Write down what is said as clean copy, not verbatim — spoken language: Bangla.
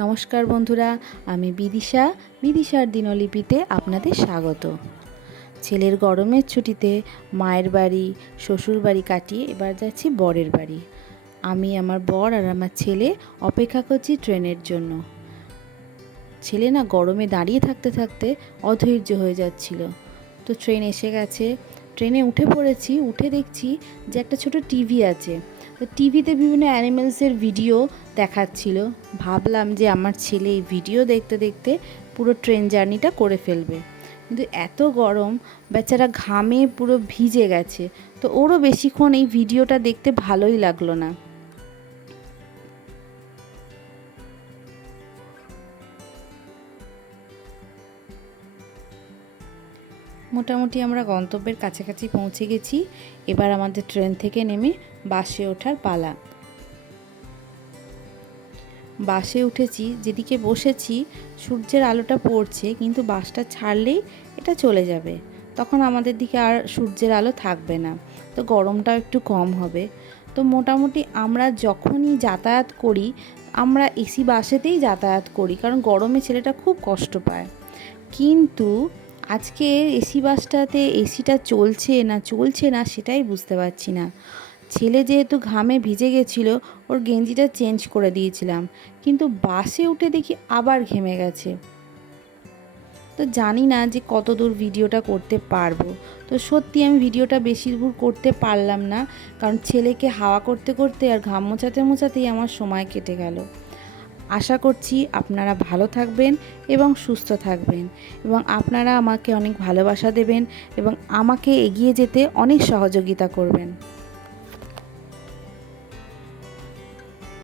নমস্কার বন্ধুরা, আমি বিদিশার দিনলিপিতে আপনাদের স্বাগত। ছেলের গরমের ছুটিতে মায়ের বাড়ি, শ্বশুর বাড়ি কাটিয়ে এবার যাচ্ছি বরের বাড়ি। আমি, আমার বর আর আমার ছেলে অপেক্ষা করছি ট্রেনের জন্য। ছেলে না গরমে দাঁড়িয়ে থাকতে থাকতে অধৈর্য হয়ে যাচ্ছিল। তো ট্রেন এসে গেছে, ট্রেনে উঠে পড়েছি। উঠে দেখছি যে একটা ছোট টিভি আছে। তো টিভিতে বিভিন্ন অ্যানিমেলসের ভিডিও দেখাচ্ছিল। ভাবলাম যে আমার ছেলে এই ভিডিও দেখতে দেখতে পুরো ট্রেন জার্নিটা করে ফেলবে, কিন্তু এত গরম, বেচারা ঘামে পুরো ভিজে গেছে। তো ওরও বেশিক্ষণ এই ভিডিওটা দেখতে ভালোই লাগলো না। মোটামুটি আমরা গন্তব্যের কাছাকাছি পৌঁছে গেছি। এবার আমাদের ট্রেন থেকে নেমে বাসে ওঠার পালা। বাসে উঠেছি, যেদিকে বসেছি সূর্যের আলোটা পড়ছে, কিন্তু বাসটা ছাড়লেই এটা চলে যাবে। তখন আমাদের দিকে আর সূর্যের আলো থাকবে না, তো গরমটাও একটু কম হবে। তো মোটামুটি আমরা যখনই যাতায়াত করি, আমরা এসি বাসেতেই যাতায়াত করি, কারণ গরমে ছেলেটা খুব কষ্ট পায়। কিন্তু আজকে এসি বাসটাতে এসিটা চলছে না সেটাই বুঝতে পারছি না। ছেলে যেহেতু ঘামে ভিজে গেছিলো, ওর গেঞ্জিটা চেঞ্জ করে দিয়েছিলাম, কিন্তু বাসে উঠে দেখি আবার ঘেমে গেছে। তো জানি না যে কত দূর ভিডিওটা করতে পারবো। তো সত্যি আমি ভিডিওটা বেশি দূর করতে পারলাম না, কারণ ছেলেকে হাওয়া করতে করতে আর ঘাম মোছাতেই আমার সময় কেটে গেল। আশা করছি আপনারা ভালো থাকবেন এবং সুস্থ থাকবেন, এবং আপনারা আমাকে অনেক ভালোবাসা দেবেন এবং আমাকে এগিয়ে যেতে অনেক সহযোগিতা করবেন।